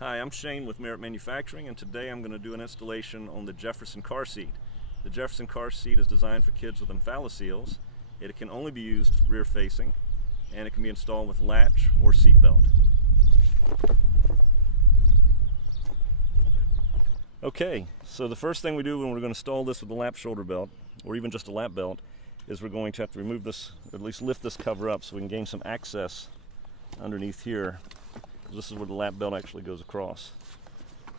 Hi, I'm Shane with Merritt Manufacturing, and today I'm going to do an installation on the Jefferson car seat. The Jefferson car seat is designed for kids with umbilical. It can only be used rear facing, and it can be installed with latch or seat belt. Okay, so the first thing we do when we're going to install this with the lap shoulder belt, or even just a lap belt, is we're going to have to remove this, or at least lift this cover up so we can gain some access underneath here. This is where the lap belt actually goes across.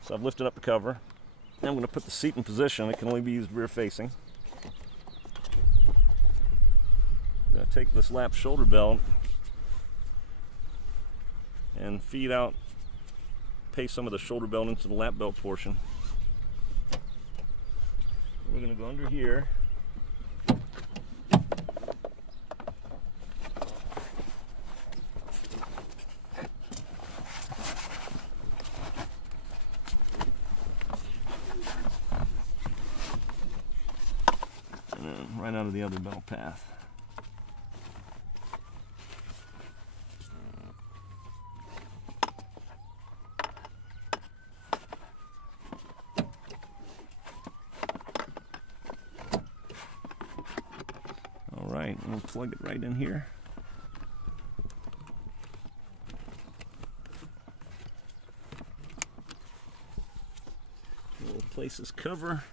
So I've lifted up the cover. Now I'm going to put the seat in position. It can only be used rear facing. I'm going to take this lap shoulder belt and feed out, paste some of the shoulder belt into the lap belt portion. We're going to go under here. Right out of the other belt path. All right, we'll plug it right in here. We'll place this cover.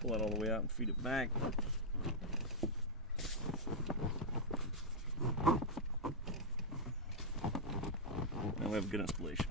Pull that all the way out and feed it back. Now we have a good installation.